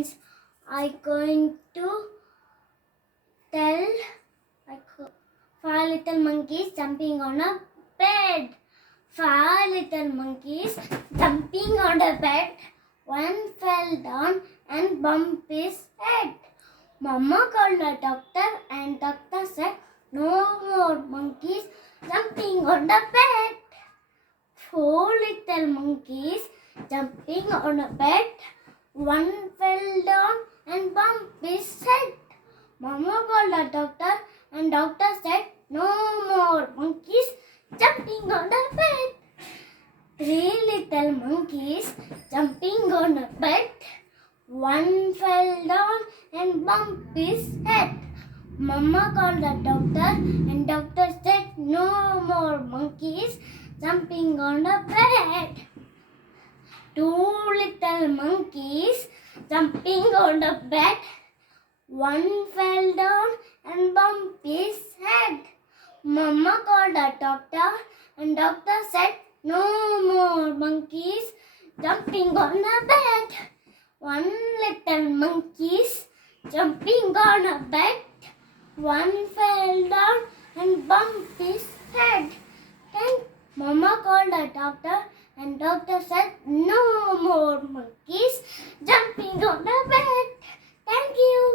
friends. I'm going to tell five little monkeys jumping on a bed. Five little monkeys jumping on a bed. One fell down and bumped his head. Mama called the doctor and doctor said, "No more monkeys jumping on the bed." Four little monkeys jumping on a bed. One fell down and bumped his head. Mama called the doctor and doctor said, "No more monkeys jumping on the bed." Three little monkeys jumping on a bed. One fell down and bumped his head. Mama called the doctor and doctor said, "No more monkeys jumping on the bed." Two little monkeys jumping on the bed. One fell down and bumped his head. Mama called the doctor and doctor said, "No more monkeys jumping on the bed." One little monkeys jumping on a bed. One fell down and bumped his head. Then Mama called the doctor and doctor said, "No more monkeys jumping on the bed." Thank you.